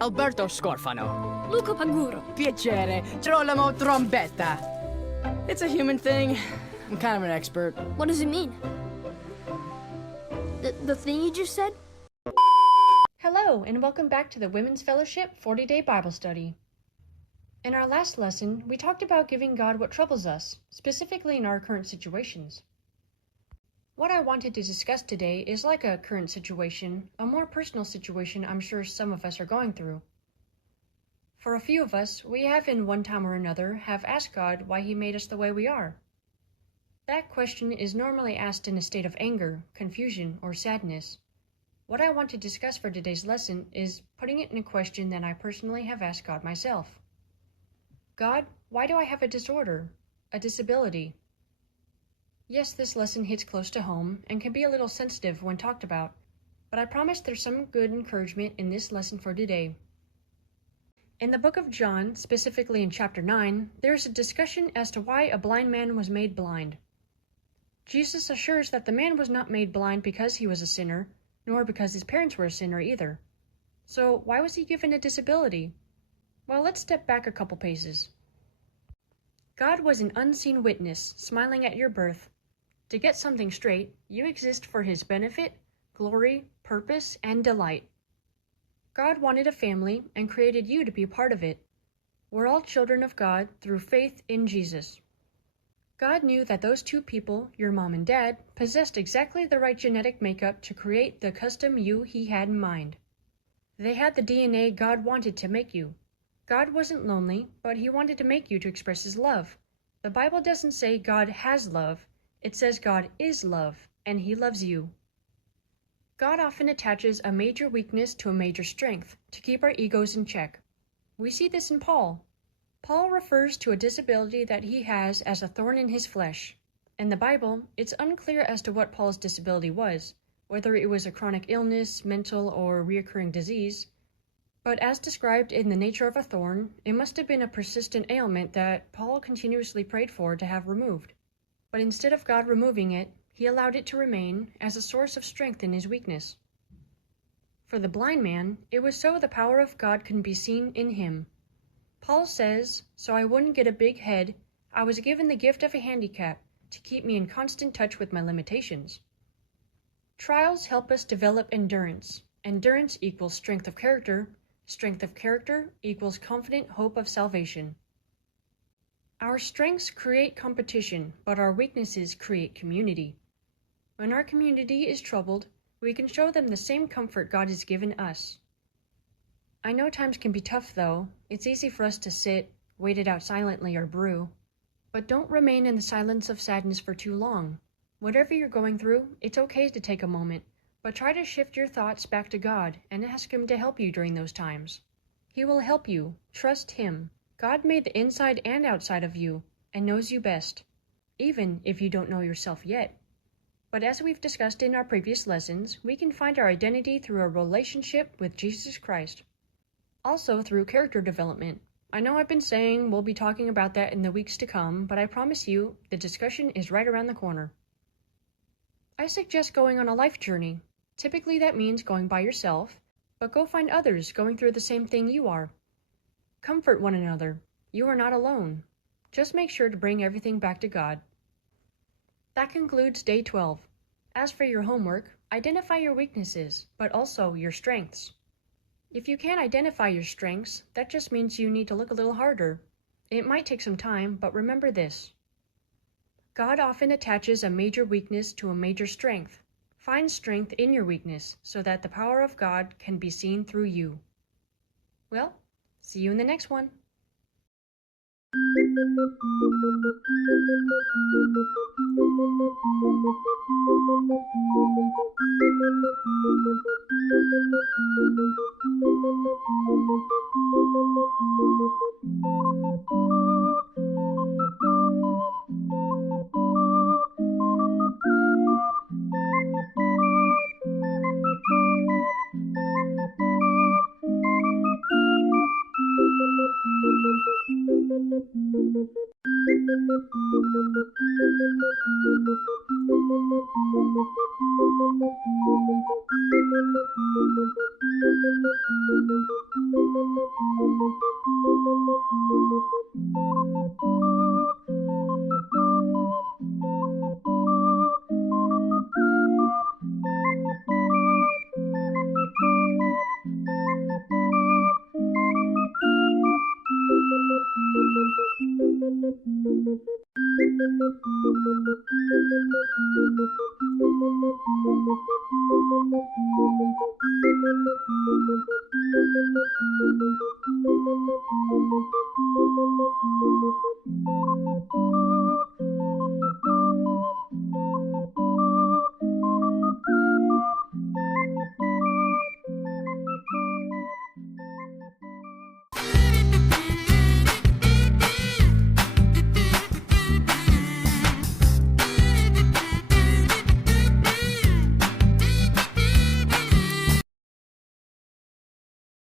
Alberto Scorfano. Luca Paguro. Piacere. Girolamo Trombetta. It's a human thing. I'm kind of an expert. What does it mean? The thing you just said? Hello, and welcome back to the Women's Fellowship 40-Day Bible Study. In our last lesson, we talked about giving God what troubles us, specifically in our current situations. What I wanted to discuss today is like a current situation, a more personal situation I'm sure some of us are going through. For a few of us, we have in one time or another have asked God why He made us the way we are. That question is normally asked in a state of anger, confusion, or sadness. What I want to discuss for today's lesson is putting it in a question that I personally have asked God myself. God, why do I have a disorder, a disability? Yes, this lesson hits close to home and can be a little sensitive when talked about, but I promise there's some good encouragement in this lesson for today. In the book of John, specifically in chapter 9, there is a discussion as to why a blind man was made blind. Jesus assures that the man was not made blind because he was a sinner, nor because his parents were a sinner either. So why was he given a disability? Well, let's step back a couple paces. God was an unseen witness, smiling at your birth. To get something straight, you exist for His benefit, glory, purpose, and delight. God wanted a family and created you to be part of it. We're all children of God through faith in Jesus. God knew that those two people, your mom and dad, possessed exactly the right genetic makeup to create the custom you He had in mind. They had the DNA God wanted to make you. God wasn't lonely, but He wanted to make you to express His love. The Bible doesn't say God has love, it says God is love, and He loves you. God often attaches a major weakness to a major strength to keep our egos in check. We see this in Paul. Paul refers to a disability that he has as a thorn in his flesh. In the Bible, it's unclear as to what Paul's disability was, whether it was a chronic illness, mental, or recurring disease. But as described in the nature of a thorn, it must have been a persistent ailment that Paul continuously prayed for to have removed. But instead of God removing it, He allowed it to remain as a source of strength in his weakness. For the blind man, it was so the power of God can be seen in him. Paul says, "So I wouldn't get a big head, I was given the gift of a handicap to keep me in constant touch with my limitations." Trials help us develop endurance. Endurance equals strength of character. Strength of character equals confident hope of salvation. Our strengths create competition, but our weaknesses create community. When our community is troubled, we can show them the same comfort God has given us. I know times can be tough though. It's easy for us to sit, wait it out silently or brew. But don't remain in the silence of sadness for too long. Whatever you're going through, it's okay to take a moment, but try to shift your thoughts back to God and ask Him to help you during those times. He will help you. Trust Him. God made the inside and outside of you and knows you best, even if you don't know yourself yet. But as we've discussed in our previous lessons, we can find our identity through a relationship with Jesus Christ. Also through character development. I know I've been saying we'll be talking about that in the weeks to come, but I promise you, the discussion is right around the corner. I suggest going on a life journey. Typically that means going by yourself, but go find others going through the same thing you are. Comfort one another. You are not alone. Just make sure to bring everything back to God. That concludes day 12. As for your homework, identify your weaknesses, but also your strengths. If you can't identify your strengths, that just means you need to look a little harder. It might take some time, but remember this. God often attaches a major weakness to a major strength. Find strength in your weakness so that the power of God can be seen through you. Well, see you in the next one.